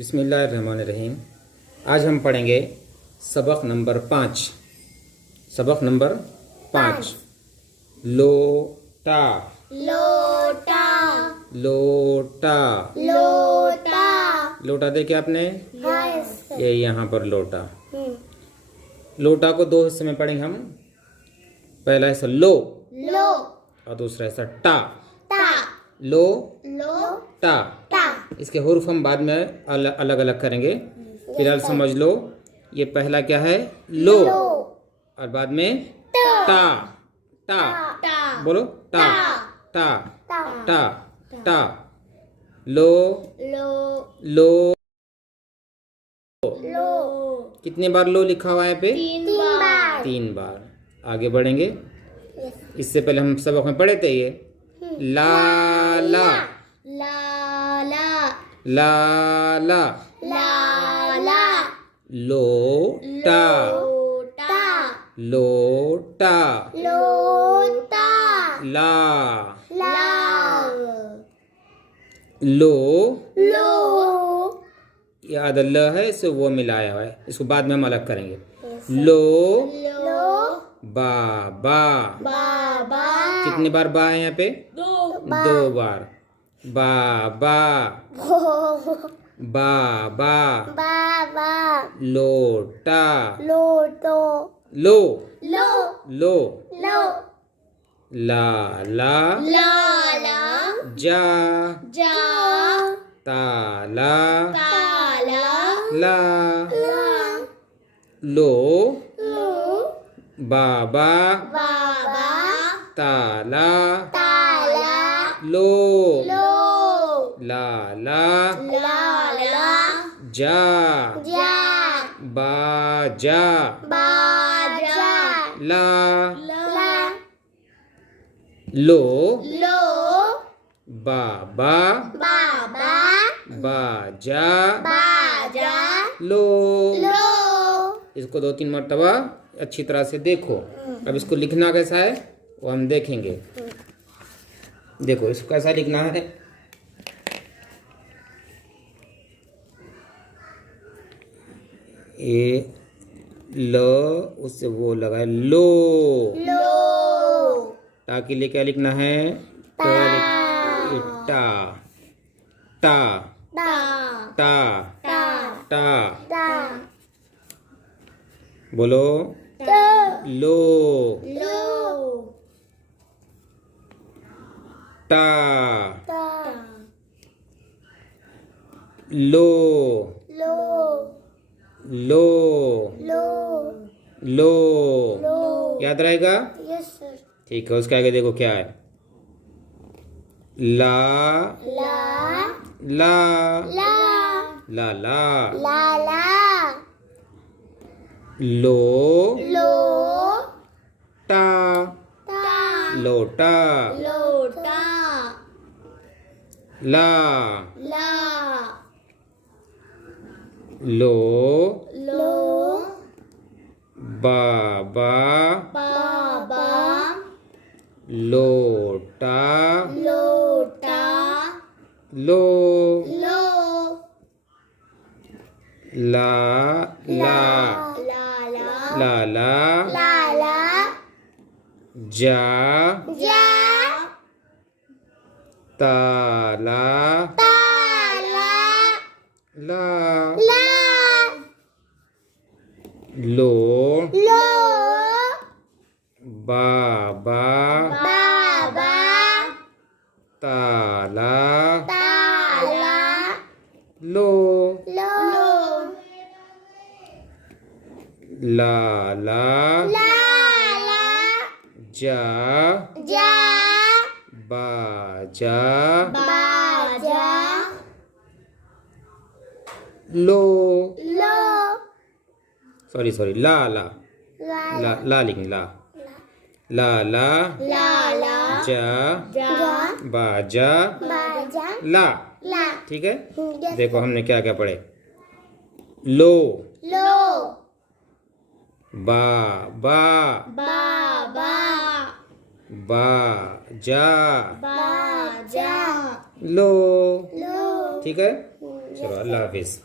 बिस्मिल्लाहिर्रहमानिर्रहीम। आज हम पढ़ेंगे सबक नंबर 5। सबक नंबर 5। लोटा लोटा लोटा लोटा। लोटा देखे आपने? यस। ये यहाँ पर लोटा। लोटा को दो हिस्से में पढ़ेंगे हम। पहला हिस्सा लो लो और दूसरा हिस्सा टा। टा लो लो टा। टा। इसके हुर्फ हम बाद में अलग अलग करेंगे। फिलहाल समझ लो ये पहला क्या है? लो और बाद में टा। टा टा बोलो टा टा टा टा टा। लो लो लो। लो। कितने बार लो लिखा हुआ है यहाँ पे? 3 बार। 3 बार। आगे बढ़ेंगे। इससे पहले हम सबक में पढ़े थे ये ला ला ला ला ला ला ला ला लोटा लोटा लोटा लोटा ला ला लो। लो ये आधा ल है, इसे वो मिलाया हुआ है, इसको बाद में हम अलग करेंगे। लो लो बा बा। बाबा। कितने बार बा है यहाँ पे? 2 बार। बा बा बा बा बाबा। लोटा लोटो लो लो लो लो ला ला ला ला जा जा ताला ताला ला ला लो लो बाबा बाबा ताला ताला लो लो ला ला ला ला जा जा बाजा बाजा ला ला लो लो बाबा बाबा बाजा बाजा लो। लो। इसको 2-3 मरतबा अच्छी तरह से देखो। अब इसको लिखना कैसा है वो हम देखेंगे। देखो इसको कैसा लिखना है। ये ल उससे वो लगा है लो। लो ताकि लिए क्या लिखना है? टा टा टा टा टा टा टा। टा बोलो टा लो लो टा टा लो लो लो लो लो। लो। याद रहेगा? Yes sir. ठीक है। उसके आगे देखो क्या है? ला ला ला ला ला ला ला ला लो लो टा टा लोटा लोटा ला ला लो लो बाबा बाबा लोटा लोटा लो लो ला ला ला ला ला ला ला ला जा जा ताला ताला ला ला लो लो बाबा बाबा ताला ताला लो लो ला ला ला ला जा जा बाजा बाजा लो लो सॉरी ला ला ला ला ला लिखेंगे ला ला ला ला ला जा जा बाजा बाजा ला। ला। ठीक है। देखो हमने क्या क्या पढ़े। लो लो बा बा बाबा बाजा बाजा लो। लो। ठीक है। चलो अल्लाह हाफिज।